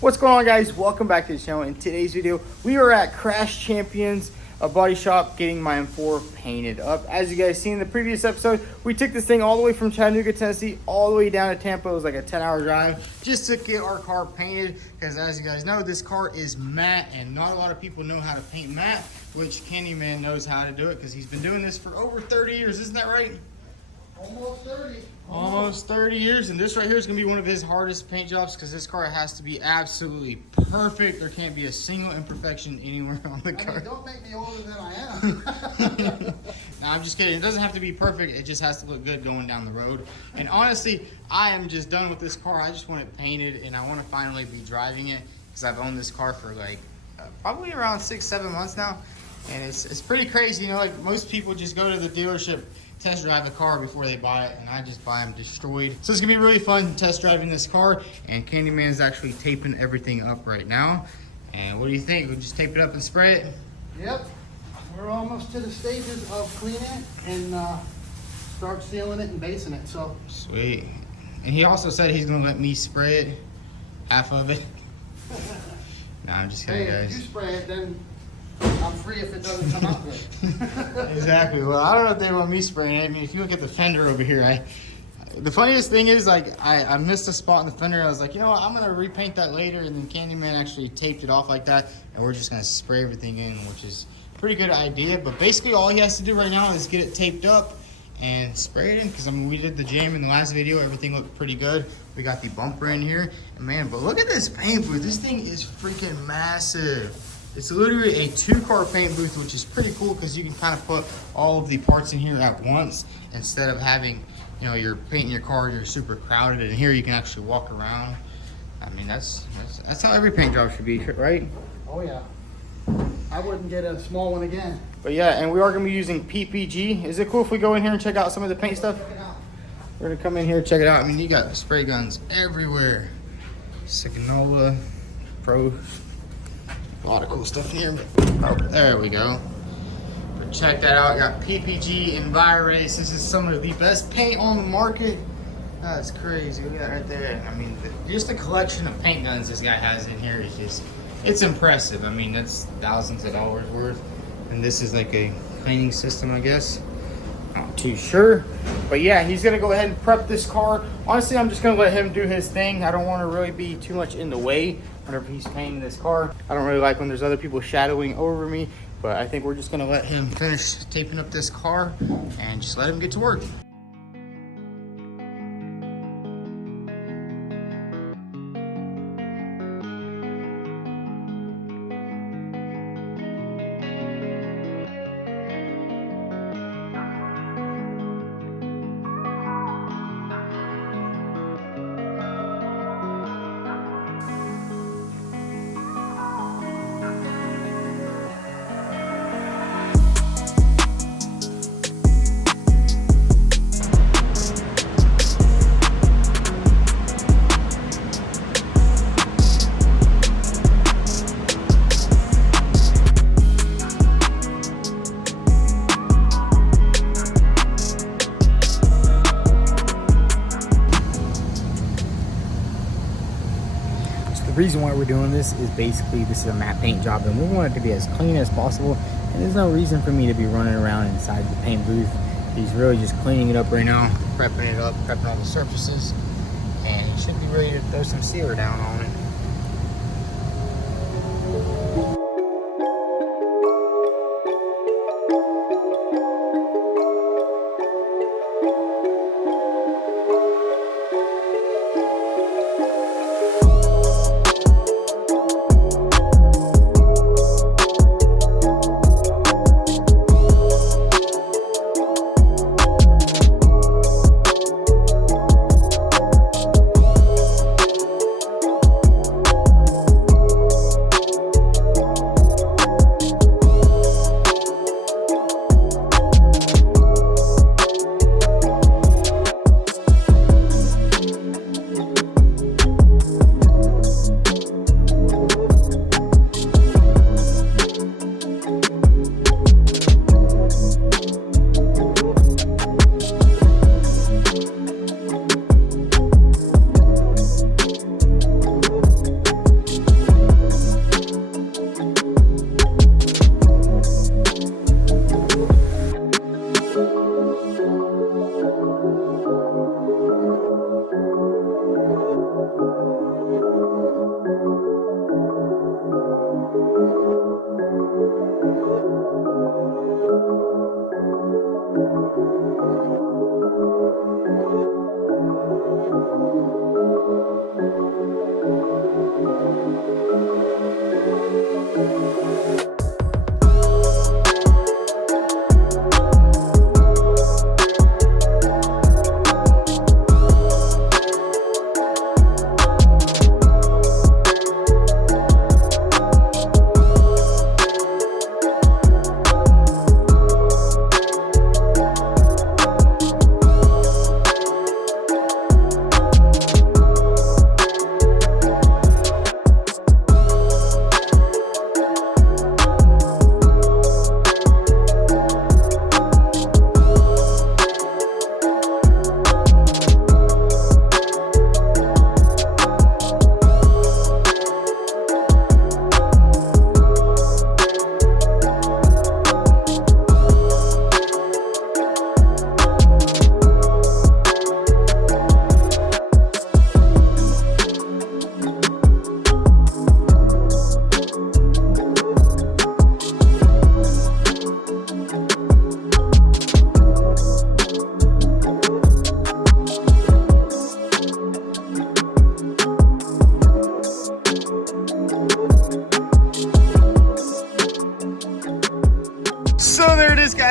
What's going on, guys? Welcome back to the channel. In today's video, we are at Crash Champions, a body shop, getting my M4 painted up. As you guys seen in the previous episode, we took this thing all the way from Chattanooga, Tennessee, all the way down to Tampa. It was like a 10-hour drive just to get our car painted, because as you guys know, this car is matte, and not a lot of people know how to paint matte, which Candyman knows how to do it because he's been doing this for over 30 years. Isn't that right? Almost 30. Almost 30 years, and this right here is going to be one of his hardest paint jobs because this car has to be absolutely perfect. There can't be a single imperfection anywhere on the car. I mean, don't make me older than I am. No, I'm just kidding. It doesn't have to be perfect. It just has to look good going down the road. And honestly, I am just done with this car. I just want it painted, and I want to finally be driving it because I've owned this car for like probably around 6-7 months now. And it's pretty crazy. You know, like most people just go to the dealership, test drive a car before they buy it, and I just buy them destroyed. So it's gonna be really fun test driving this car, and Candyman's actually taping everything up right now. And what do you think? We'll just tape it up and spray it? Yep. We're almost to the stages of cleaning it and start sealing it and basing it. So sweet. And he also said he's gonna let me spray it, half of it. No, I'm just kidding, guys. If you spray it, then I'm free if it doesn't come out good. Exactly. Well, I don't know if they want me spraying it. I mean, if you look at the fender over here, the funniest thing is, like, I missed a spot in the fender. I was like, you know what, I'm gonna repaint that later, and then Candyman actually taped it off like that, and we're just gonna spray everything in, which is a pretty good idea. But basically all he has to do right now is get it taped up and spray it in, because I mean, we did the jam in the last video. Everything looked pretty good. We got the bumper in here, and man, but look at this paint booth. This thing is freaking massive. It's literally a 2-car paint booth, which is pretty cool because you can kind of put all of the parts in here at once instead of having, you know, you're painting your car, you're super crowded, and here you can actually walk around. I mean, that's how every paint job should be, right? Oh yeah. I wouldn't get a small one again. But yeah, and we are going to be using PPG. Is it cool if we go in here and check out some of the paint stuff? Check it out. We're going to come in here and check it out. I mean, you got spray guns everywhere. Signola Pro. A lot of cool stuff in here. Oh, there we go. But check that out. Got PPG Envirace. This is some of the best paint on the market. That's crazy. Look at that right there. I mean, just the collection of paint guns this guy has in here is just, it's impressive. I mean, that's thousands of dollars worth. And this is like a cleaning system, I guess. Not too sure. But yeah, he's going to go ahead and prep this car. Honestly, I'm just going to let him do his thing. I don't want to really be too much in the way whenever he's painting this car. I don't really like when there's other people shadowing over me, but I think we're just gonna let him finish taping up this car and just let him get to work. The reason why we're doing this is basically this is a matte paint job, and we want it to be as clean as possible, and there's no reason for me to be running around inside the paint booth. He's really just cleaning it up right now, prepping it up, prepping all the surfaces, and he should be ready to throw some sealer down on it.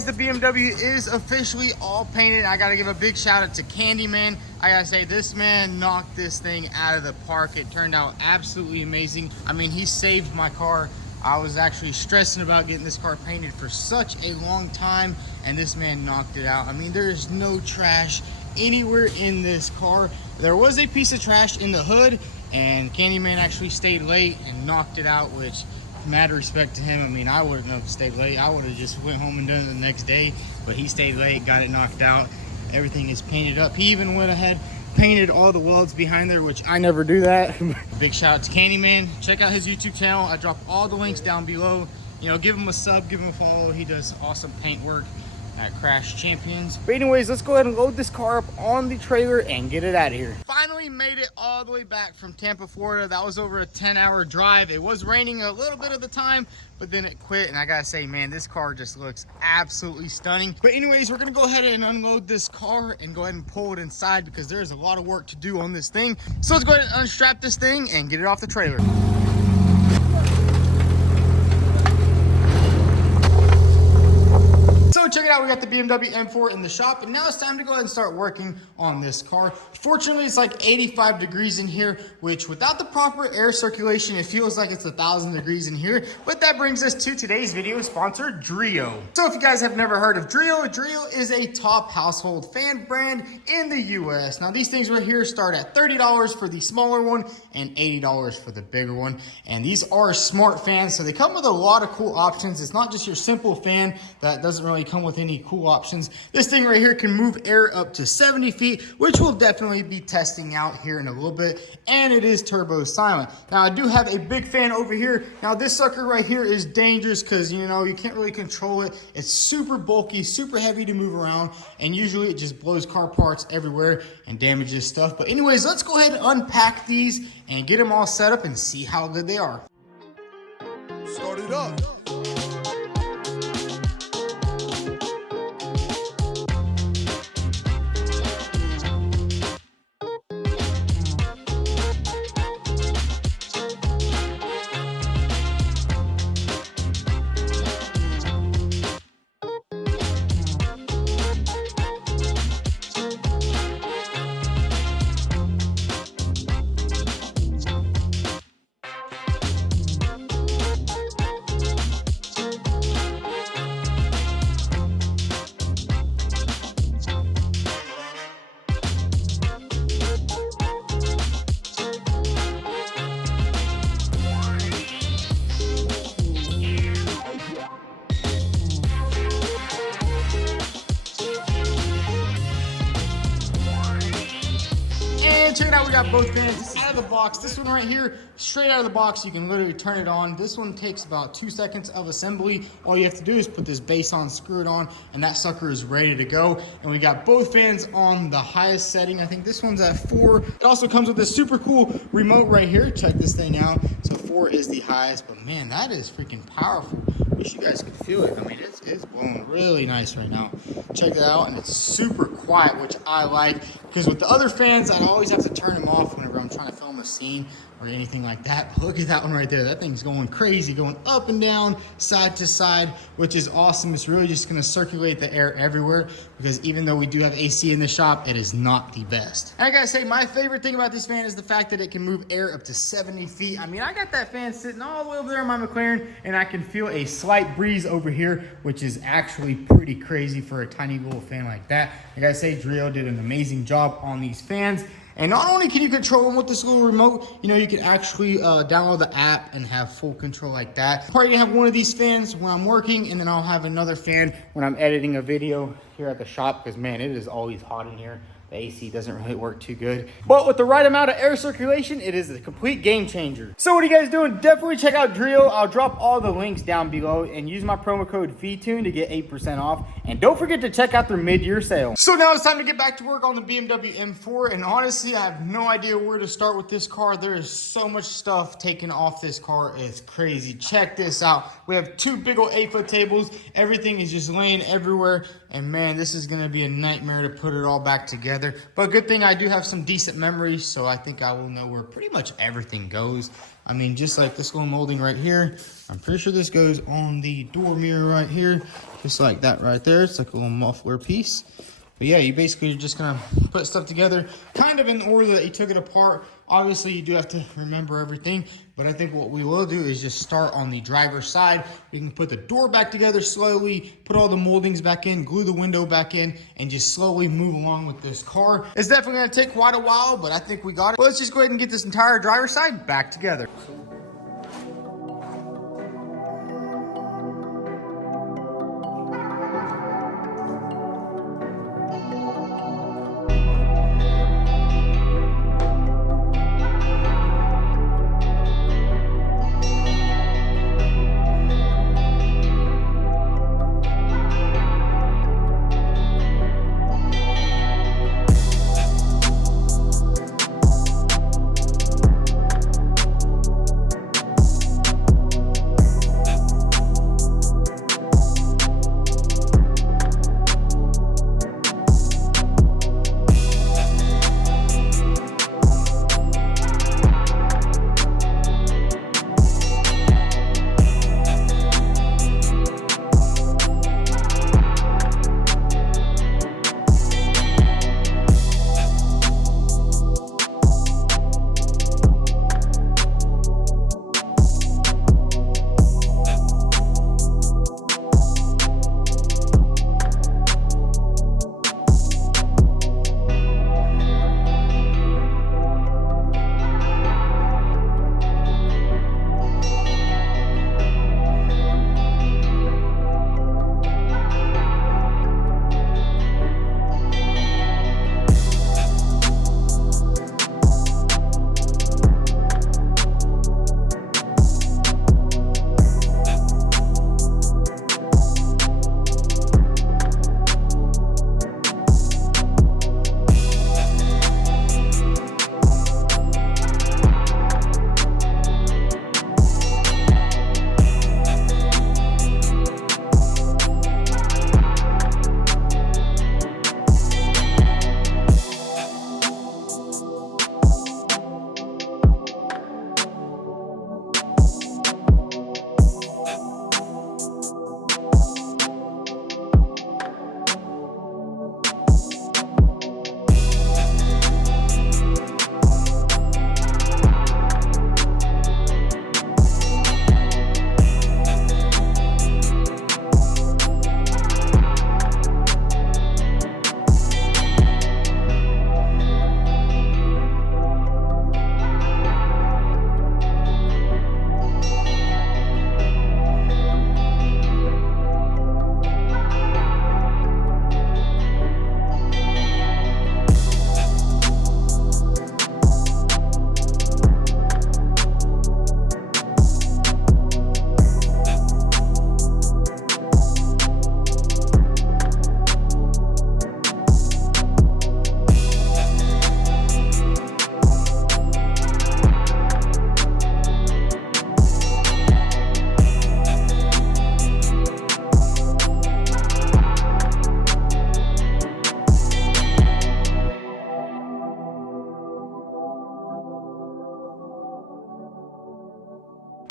guys, the BMW is officially all painted. I gotta give a big shout out to Candyman. I gotta say, this man knocked this thing out of the park. It turned out absolutely amazing. I mean, he saved my car. I was actually stressing about getting this car painted for such a long time, and this man knocked it out. I mean, there is no trash anywhere in this car. There was a piece of trash in the hood, and Candyman actually stayed late and knocked it out, which, mad respect to him. I mean, I wouldn't have stayed late. I would have just went home and done it the next day, but he stayed late, got it knocked out. Everything is painted up. He even went ahead, painted all the welds behind there, which I never do that. Big shout out to Candyman. Check out his YouTube channel. I drop all the links down below. You know, give him a sub, give him a follow. He does awesome paint work at Crash Champions. But anyways, let's go ahead and load this car up on the trailer and get it out of here. Finally made it all the way back from Tampa, Florida. That was over a 10-hour drive. It was raining a little bit of the time, but then it quit. And I gotta say, man, this car just looks absolutely stunning. But anyways, we're gonna go ahead and unload this car and go ahead and pull it inside because there's a lot of work to do on this thing. So let's go ahead and unstrap this thing and get it off the trailer. So check it out, we got the BMW M4 in the shop, and now it's time to go ahead and start working on this car. Fortunately, it's like 85 degrees in here, which without the proper air circulation, it feels like it's 1,000 degrees in here. But that brings us to today's video sponsor, Drio. So if you guys have never heard of Drio, Drio is a top household fan brand in the US. Now these things right here start at $30 for the smaller one and $80 for the bigger one. And these are smart fans, so they come with a lot of cool options. It's not just your simple fan that doesn't really come with any cool options. This thing right here can move air up to 70 feet, which we'll definitely be testing out here in a little bit. And it is turbo silent. Now I do have a big fan over here. Now this sucker right here is dangerous because, you know, you can't really control it. It's super bulky, super heavy to move around, and usually it just blows car parts everywhere and damages stuff. But anyways, let's go ahead and unpack these and get them all set up and see how good they are. Start it up. Check it out, we got both fans out of the box. This one right here, straight out of the box, you can literally turn it on. This one takes about 2 seconds of assembly. All you have to do is put this base on, screw it on, and that sucker is ready to go. And we got both fans on the highest setting. I think this one's at 4. It also comes with this super cool remote right here. Check this thing out. So 4 is the highest, but man, that is freaking powerful. Wish you guys could feel it. I mean, it's blowing really nice right now. Check that out, and it's super quiet, which I like, because with the other fans, I'd always have to turn them off whenever I'm trying to film a scene or anything like that. But look at that one right there. That thing's going crazy, going up and down, side to side, which is awesome. It's really just gonna circulate the air everywhere, because even though we do have AC in the shop, it is not the best. And I gotta say, my favorite thing about this fan is the fact that it can move air up to 70 feet. I mean, I got that fan sitting all the way over there in my McLaren, and I can feel a slight breeze over here, which is actually pretty crazy for a tiny little fan like that. I gotta say, Drio did an amazing job on these fans. And not only can you control them with this little remote, you know, you can actually download the app and have full control like that. I'm probably gonna have one of these fans when I'm working, and then I'll have another fan when I'm editing a video here at the shop, because man, it is always hot in here. The AC doesn't really work too good. But with the right amount of air circulation, it is a complete game changer. So what are you guys doing? Definitely check out Drio. I'll drop all the links down below, and use my promo code vTuned to get 8% off. And don't forget to check out their mid-year sale. So now it's time to get back to work on the BMW M4. And honestly, I have no idea where to start with this car. There is so much stuff taken off this car. It's crazy. Check this out. We have 2 big old 8-foot tables. Everything is just laying everywhere. And man, this is gonna be a nightmare to put it all back together. together. But good thing I do have some decent memory, so I think I will know where pretty much everything goes. I mean, just like this little molding right here, I'm pretty sure this goes on the door mirror right here, just like that right there. It's like a little muffler piece. But yeah, you basically are just gonna put stuff together kind of in order that you took it apart. Obviously, you do have to remember everything, but I think what we will do is just start on the driver's side. We can put the door back together slowly, put all the moldings back in, glue the window back in, and just slowly move along with this car. It's definitely gonna take quite a while, but I think we got it. Well, let's just go ahead and get this entire driver's side back together.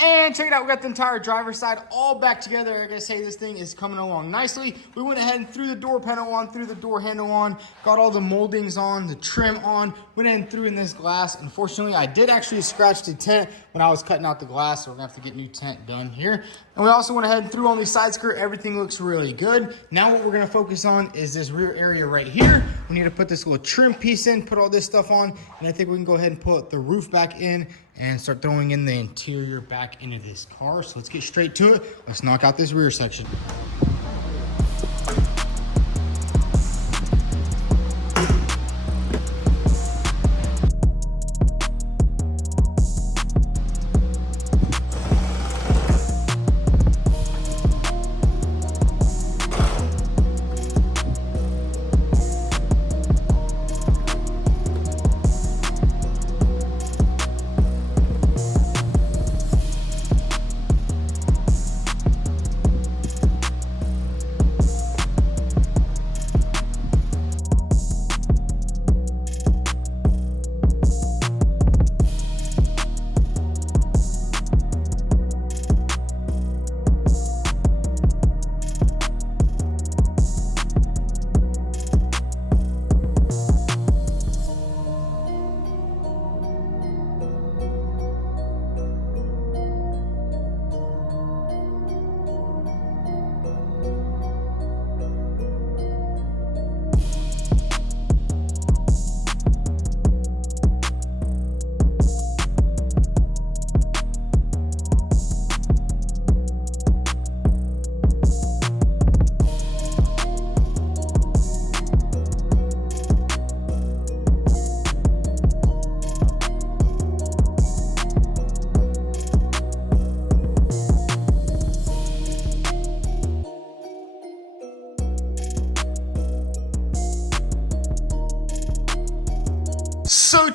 And check it out, we got the entire driver's side all back together. Like I say, this thing is coming along nicely. We went ahead and threw the door panel on, threw the door handle on, got all the moldings on, the trim on, went ahead and threw in this glass. Unfortunately, I did actually scratch the tent when I was cutting out the glass, so we're gonna have to get new tent done here. And we also went ahead and threw on the side skirt. Everything looks really good. Now what we're gonna focus on is this rear area right here. We need to put this little trim piece in, put all this stuff on, and I think we can go ahead and put the roof back in and start throwing in the interior back into this car. So let's get straight to it. Let's knock out this rear section.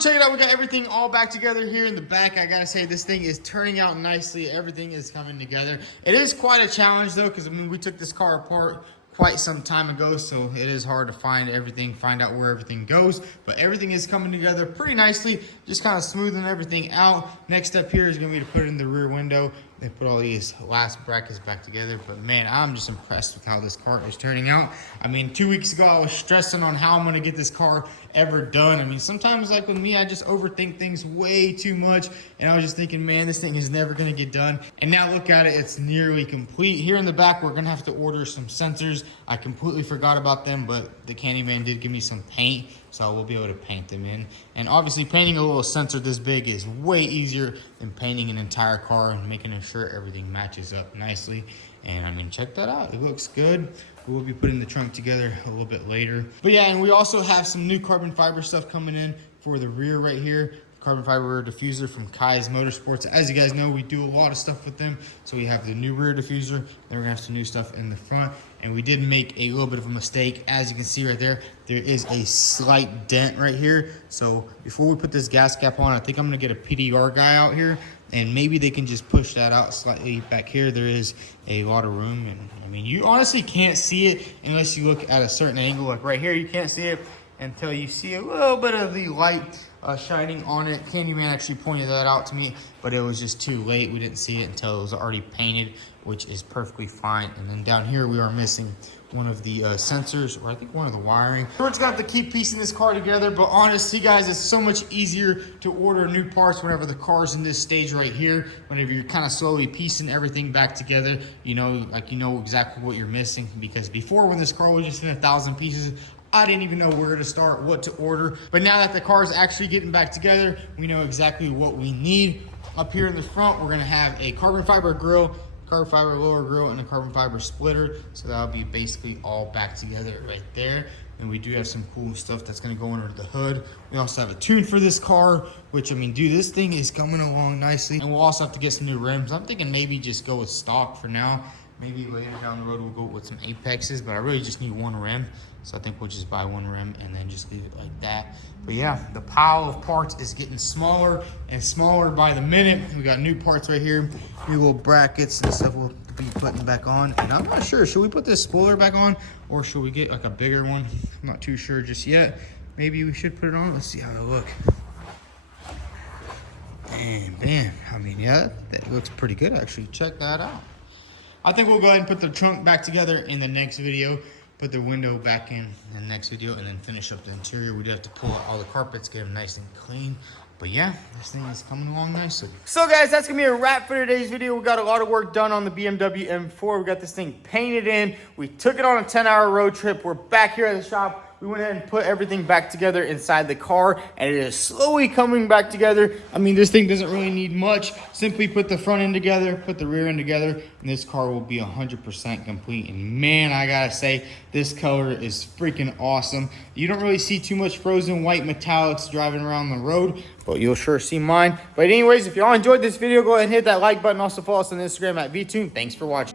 check it out. We got everything all back together here in the back. I gotta say, this thing is turning out nicely. Everything is coming together. It is quite a challenge though, because I mean, we took this car apart quite some time ago, so it is hard to find everything, find out where everything goes, but everything is coming together pretty nicely, just kind of smoothing everything out. Next step here is gonna be to put it in the rear window. They put all these last brackets back together, but man, I'm just impressed with how this car is turning out. I mean, 2 weeks ago, I was stressing on how I'm gonna get this car ever done. I mean, sometimes like with me, I just overthink things way too much, and I was just thinking, man, this thing is never gonna get done. And now look at it, it's nearly complete. Here in the back, we're gonna have to order some sensors. I completely forgot about them, but the Candyman did give me some paint, so we'll be able to paint them in. And obviously painting a little sensor this big is way easier than painting an entire car and making sure everything matches up nicely. And I mean, check that out, it looks good. We'll be putting the trunk together a little bit later. But yeah, and we also have some new carbon fiber stuff coming in for the rear right here. Carbon fiber rear diffuser from Kai's Motorsports. As you guys know, we do a lot of stuff with them. So we have the new rear diffuser, then we're gonna have some new stuff in the front. And we did make a little bit of a mistake. As you can see right there, there is a slight dent right here. So before we put this gas cap on, I think I'm gonna get a PDR guy out here, and maybe they can just push that out slightly back here. There is a lot of room, and I mean, you honestly can't see it unless you look at a certain angle. Like right here, you can't see it until you see a little bit of the light shining on it. Candyman actually pointed that out to me, but it was just too late. We didn't see it until it was already painted, which is perfectly fine. And then down here, we are missing one of the sensors, or I think one of the wiring. We're just gonna have to keep piecing this car together, but honestly, guys, it's so much easier to order new parts whenever the car's in this stage right here. Whenever you're kind of slowly piecing everything back together, you know, like you know exactly what you're missing. Because before, when this car was just in 1,000 pieces, I didn't even know where to start, what to order. But now that the car is actually getting back together, we know exactly what we need. Up here in the front, we're gonna have a carbon fiber grille, carbon fiber lower grille, and a carbon fiber splitter. So that'll be basically all back together right there. And we do have some cool stuff that's gonna go under the hood. We also have a tune for this car, which I mean, dude, this thing is coming along nicely. And we'll also have to get some new rims. I'm thinking maybe just go with stock for now. Maybe later down the road we'll go with some Apexes, but I really just need one rim. So I think we'll just buy one rim and then just leave it like that. But yeah, the pile of parts is getting smaller and smaller by the minute. We got new parts right here, new little brackets and stuff we'll be putting back on. And I'm not sure, should we put this spoiler back on or should we get like a bigger one? I'm not too sure just yet. Maybe we should put it on. Let's see how it looks. And bam, I mean, yeah, that looks pretty good actually. Check that out. I think we'll go ahead and put the trunk back together in the next video, put the window back in the next video, and then finish up the interior. We do have to pull out all the carpets, get them nice and clean. But yeah, this thing is coming along nicely. So guys, that's gonna be a wrap for today's video. We got a lot of work done on the BMW M4. We got this thing painted in. We took it on a 10-hour road trip. We're back here at the shop. We went ahead and put everything back together inside the car, and it is slowly coming back together. I mean, this thing doesn't really need much. Simply put the front end together, put the rear end together, and this car will be 100% complete. And man, I gotta say, this color is freaking awesome. You don't really see too much frozen white metallics driving around the road, but you'll sure see mine. But anyways, if y'all enjoyed this video, go ahead and hit that like button. Also follow us on Instagram at vTuned. Thanks for watching.